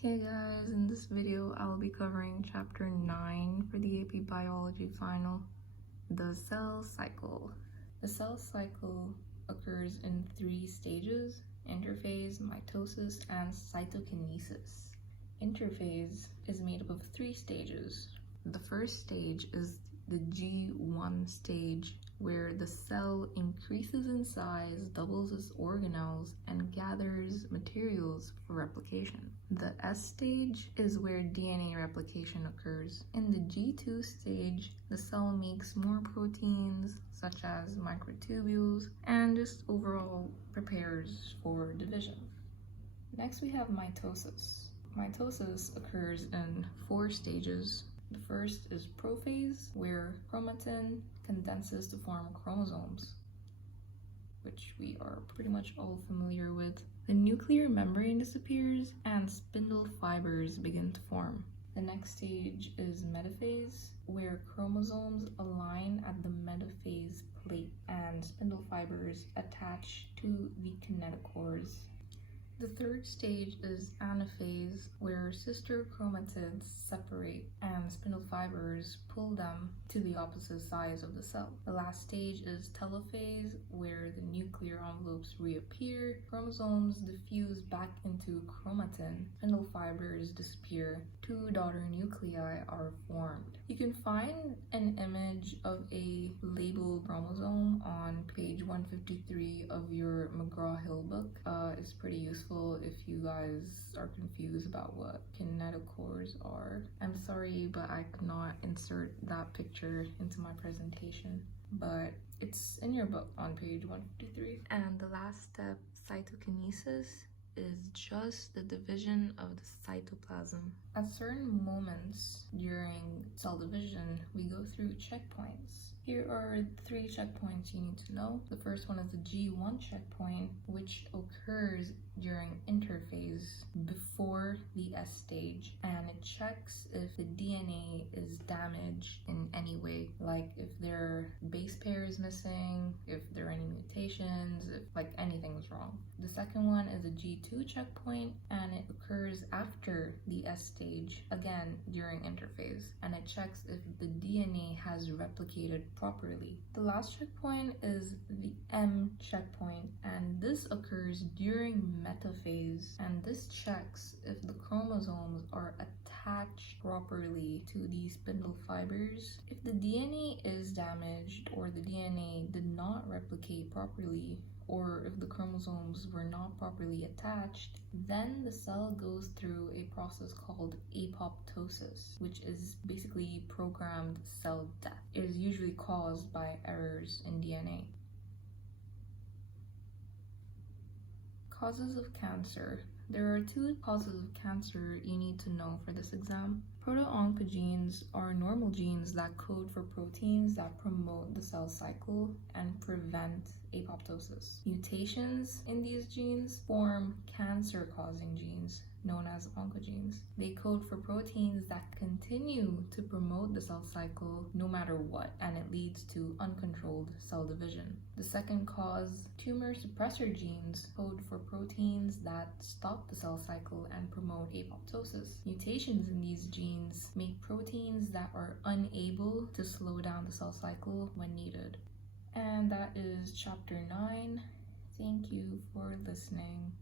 Hey guys, in this video I'll be covering chapter 9 for the AP Biology final, the cell cycle. The cell cycle occurs in 3 stages: interphase, mitosis, and cytokinesis. Interphase is made up of 3 stages. The first stage is the G1 stage, where the cell increases in size, doubles its organelles, and gathers materials for replication. The S stage is where DNA replication occurs. In the G2 stage, the cell makes more proteins, such as microtubules, and just overall prepares for division. Next, we have mitosis. Mitosis occurs in 4 stages. The first is prophase, where chromatin condenses to form chromosomes, which we are pretty much all familiar with. The nuclear membrane disappears and spindle fibers begin to form. The next stage is metaphase, where chromosomes align at the metaphase plate and spindle fibers attach to the kinetochores. The third stage is anaphase, where sister chromatids separate and spindle fibers pull them to the opposite sides of the cell. The last stage is telophase, where the nuclear envelopes reappear, chromosomes diffuse back into chromatin, spindle fibers disappear, 2 daughter nuclei are formed. You can find an image of a labeled chromosome on page 153 of your McGraw-Hill book. It's pretty useful if you guys are confused about what kinetochores are. I'm sorry, but I could not insert that picture into my presentation, but it's in your book on page 153. And the last step, cytokinesis, is just the division of the cytoplasm. At certain moments during cell division, we go through checkpoints. Here are 3 checkpoints you need to know. The first one is the G1 checkpoint, which occurs during interphase before the S stage, and it checks if the DNA is damaged in any way, like if their base pair is missing, if there are any mutations, if like anything's wrong. The second one is a G2 checkpoint, and it occurs after the S stage, again during interphase, and it checks if the DNA has replicated properly. The last checkpoint is the M checkpoint, and this occurs during metaphase, and this checks if the chromosomes are attached properly to these spindle fibers. If the DNA is damaged, or the DNA did not replicate properly, or if the chromosomes were not properly attached, then the cell goes through a process called apoptosis, which is basically programmed cell death. It is usually caused by errors in DNA. Causes of cancer. There are 2 causes of cancer you need to know for this exam. Proto-oncogenes are normal genes that code for proteins that promote the cell cycle and prevent apoptosis. Mutations in these genes form cancer-causing genes, known as oncogenes. They code for proteins that continue to promote the cell cycle no matter what, and it leads to uncontrolled cell division. The second cause, tumor suppressor genes, code for proteins that stop the cell cycle and promote apoptosis. Mutations in these genes make proteins that are unable to slow down the cell cycle when needed. And that is chapter 9. Thank you for listening.